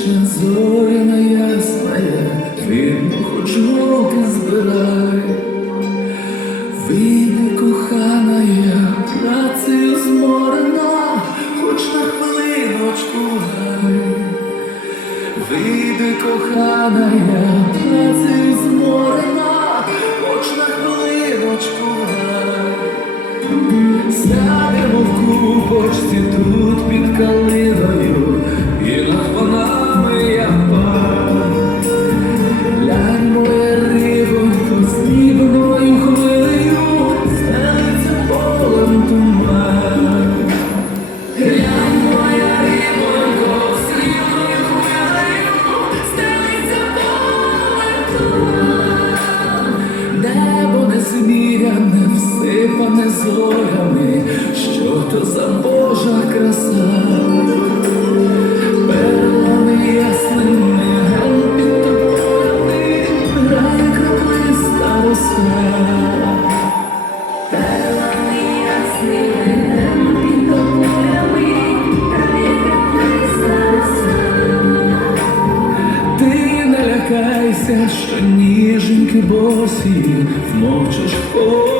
Вічна зоряна ясная, видно, хоч голки збирай, вийде кохана я, працею зморена, хоч на хвилиночку гай, вийде кохана я, працею зморена, хоч на хвилиночку гай, сядемо в купочці тут під калиною Божа краса. Перлами ясними, ген під тобою, грає краплиста роса. Перлами ясними, ген під тобою, грає краплиста роса. Ти не що ніженьки босі вмовчиш в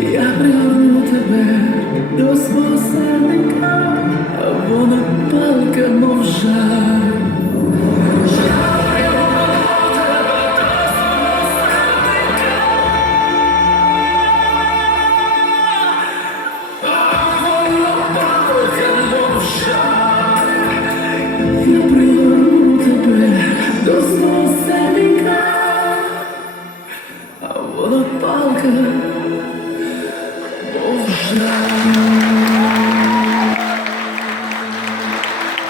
Я пригорну тебе до свого сердика, Боже.